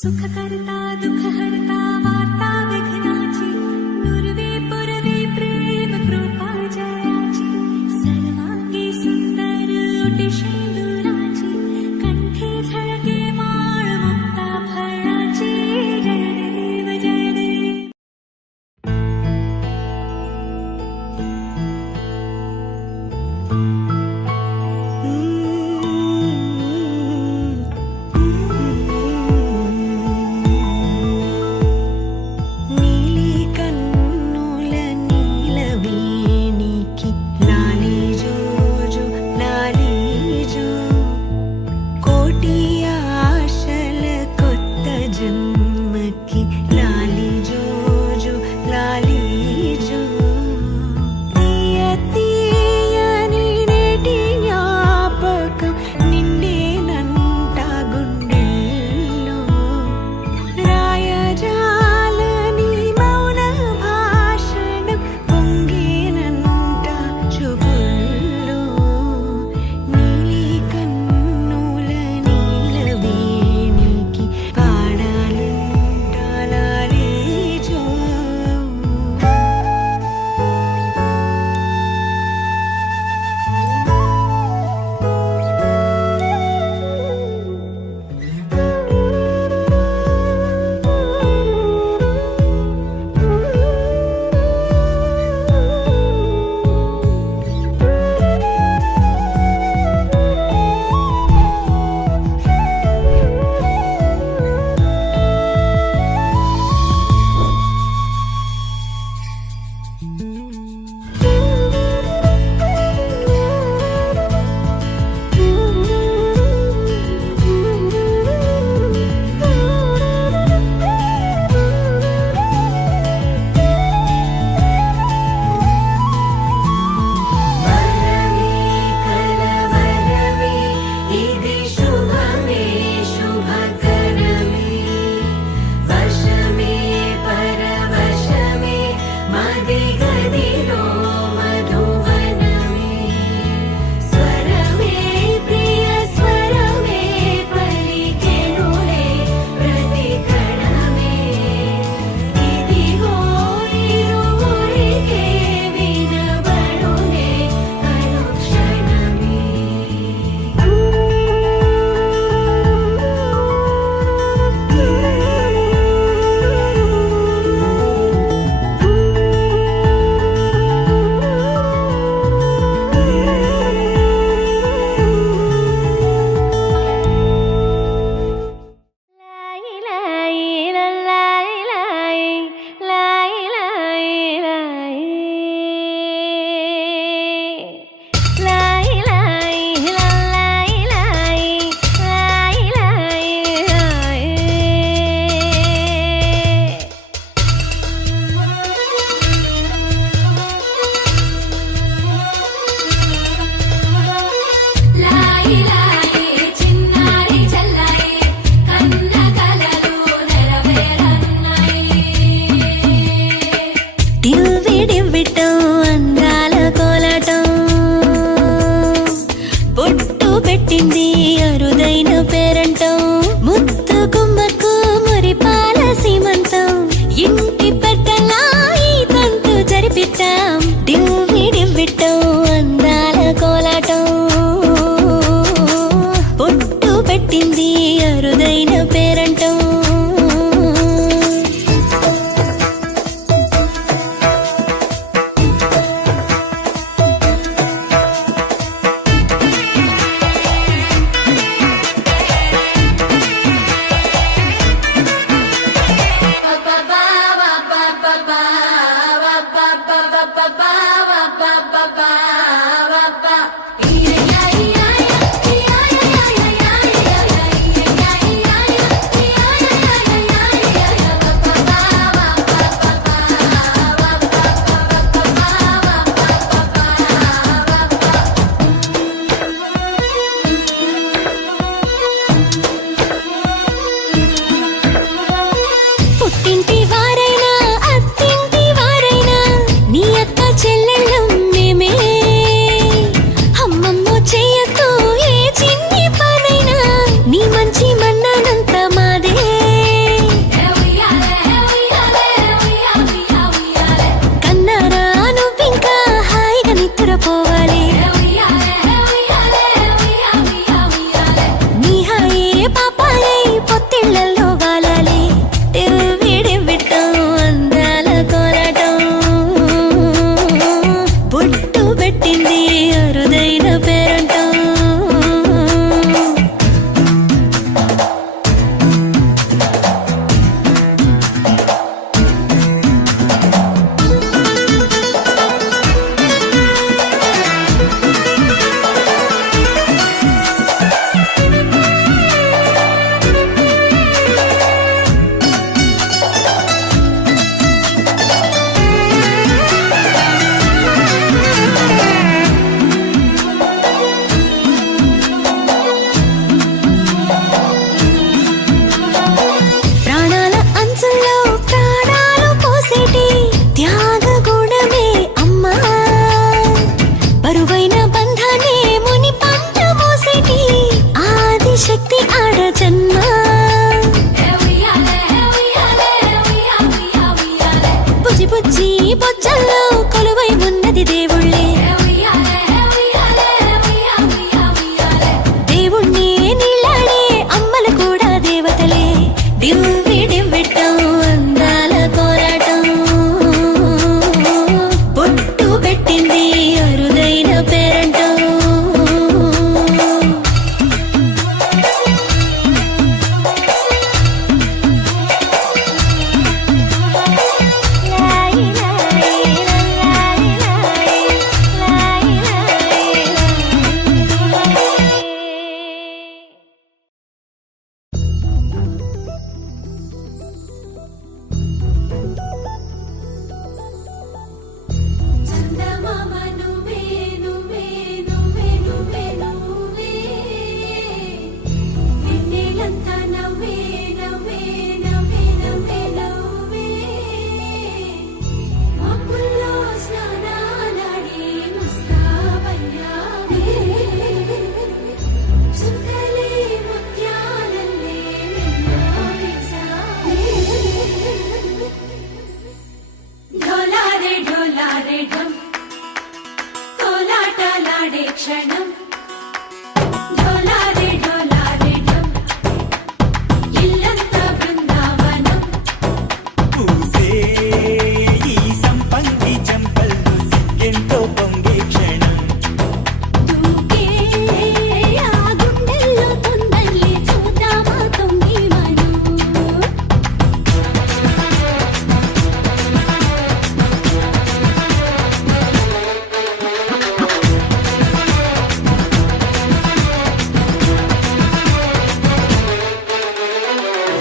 सुखकर्ता दुःखहर्ता वार्ता विघ्नाची नुरवे पुरवे प्रेम कृपा जयाची सर्वांगी सुंदर ओटी शेंदुराची कंठी झळके माळ मुक्ता फळाची जय देव जय देव.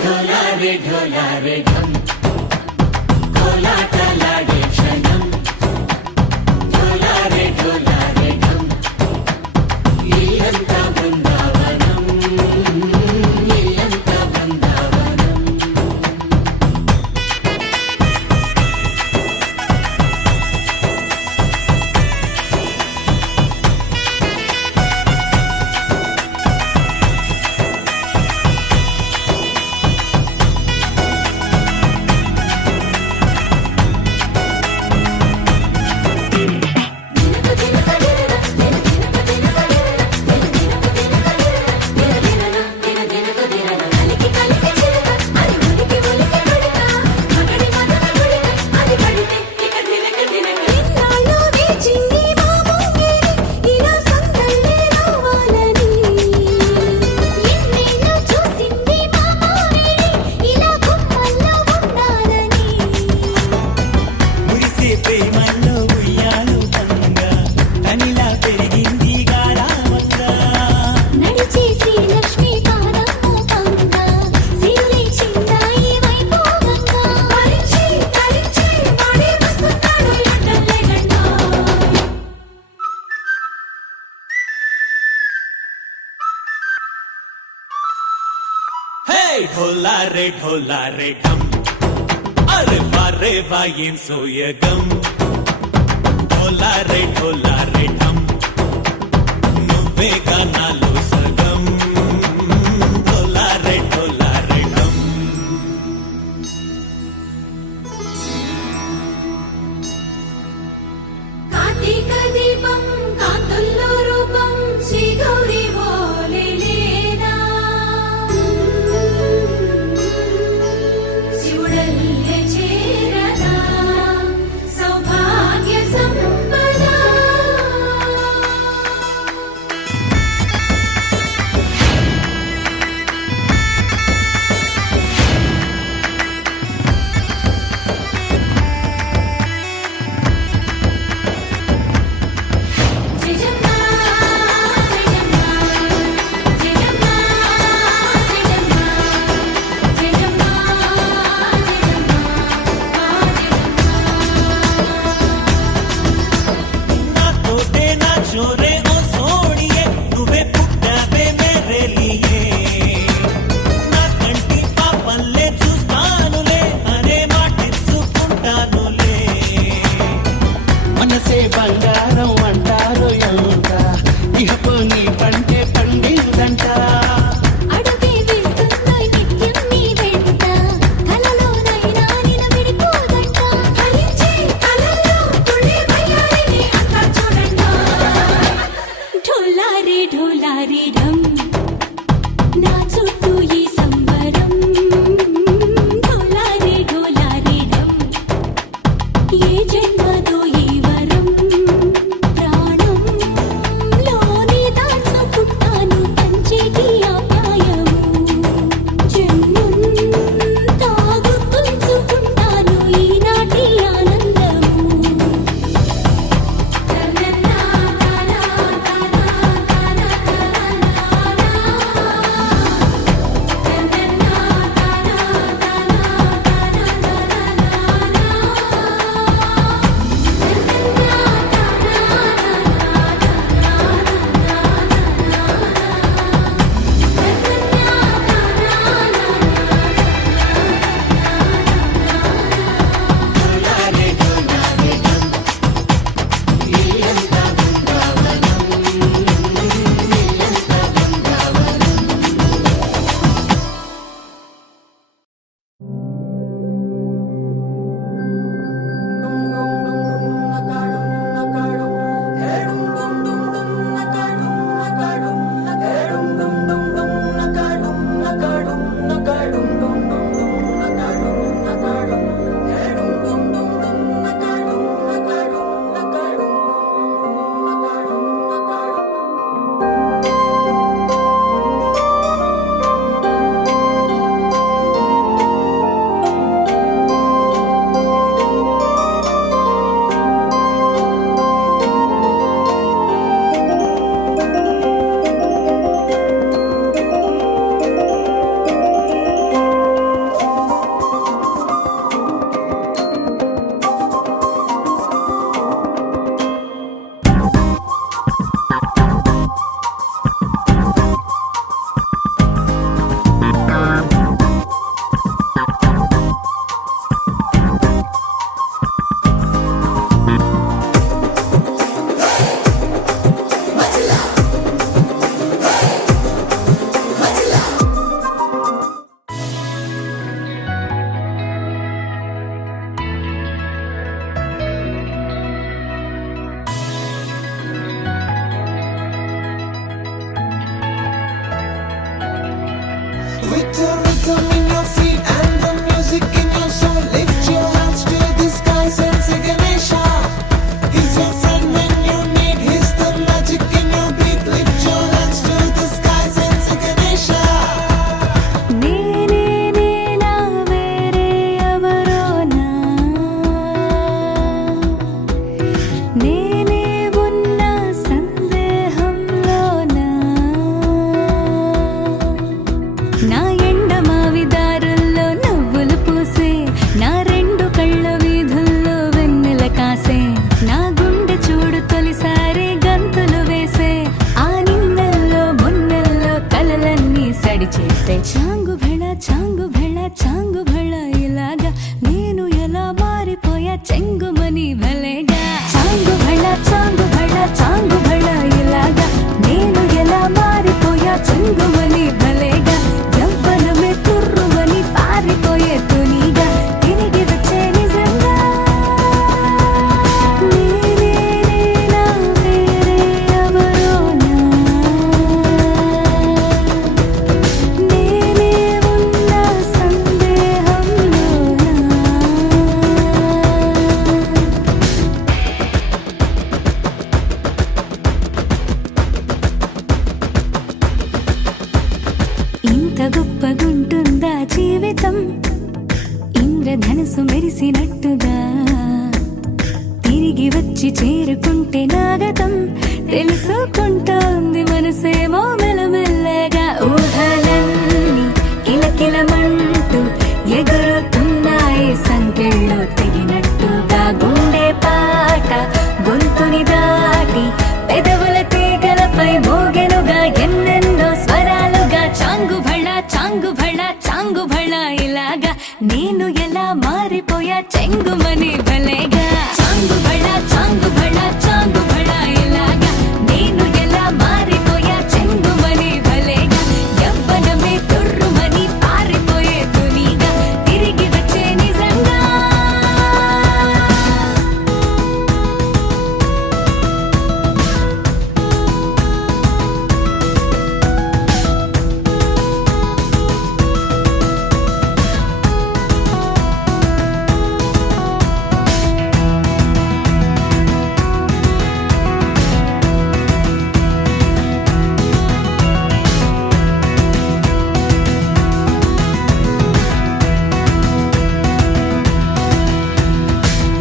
ढोलारे ढोलारे ढम కోలాటలాడే క్షణం ढोलारे ढोलारे ढम ఇల్లంతా బృందావనం ఇల్లంతా బృందావనం ఇన్నాళ్ళు వేచింది మా ముంగిలి ఇలా సందళ్ళే రావాలని ఎన్నేళ్ళు చూసింది మా మామిడి ఇలా గుమ్మల్లో ఉండాలని మురిసే ప్రేమల్లో ఉయ్యాలు పంగా తనిలా పెరిగింది గారావంగా నడిచే శ్రీలక్ష్మి పాదము పంగా సిరులే చిందాయి వైభోగంగా తరించి తరించి వాడే వస్తున్నాడు ఎట్టల్లే గంట హే ढोलारे ढोलारे ढम అరే వారే వాయిన్ సోయగం ढोलारे ढोलारे ढम నువ్వే గానాలో సగం ढोलारे ढोलारे ढम కార్తీక దీపం కాంతుల్లో రూపం శ్రీ గౌరీ ఓలేనా శివుడల్లే చేరదా సౌభాగ్య సంపద స్వాగతం ఇంద్రధనుసు మెరిసినట్టుగా తిరిగి వచ్చి చేరుకుంటే నాగతం తెలుసుకుంటోంది మనసేమో మెల్లమెల్లగా ఊహలన్నీ కిలకిలమంటూ ఎగురుతున్నాయి సంకెళ్ళు తెగినట్టుగా గుండె పాట గొంతుని దాటి పెదవుల తీగలపై మోగెనుగా ఎన్నెన్నో స్వరాలుగా చాంగు భళ చాంగు భళ చాంగు భళ ఇలాగా నేను ఎలా మారిపోయా చెంగుమని భలేగా చాంగు భళ చాంగు భళ చాంగు భళ ఇలాగా నేను ఎలా మారిపోయా చెంగుమని భలేగా యవ్వనమే తుర్రుమని పారిపోయే తునిగా తిరిగి వచ్చే నిజంగా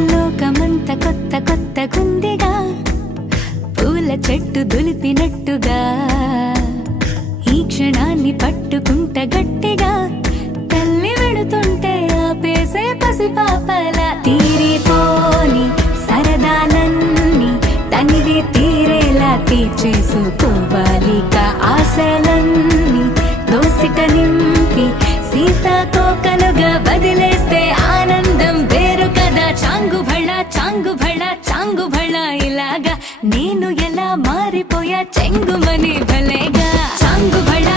లోకమంత కొత్త కొత్త గుందిగా పూల చెట్టు దులిపినట్టుగా ఈ క్షణాన్ని పట్టుకుంట గట్టిగా తల్లి వెడుతుంటే ఆపేసే పసిపాపల తీరిపోని సరదాలన్నీ తనివి తీరేలా తీర్చేసుకోవాలిక ఆశలన్నీ దోసిట నింపి సీతాకోకలుగా వదిలేస్తే ఆనందం వేరు కదా చాంగు భళ చాంగు భళ చాంగు భళ ఇలాగా నేను ఎలా మారిపోయా చెంగుమని భలేగా చాంగు భళ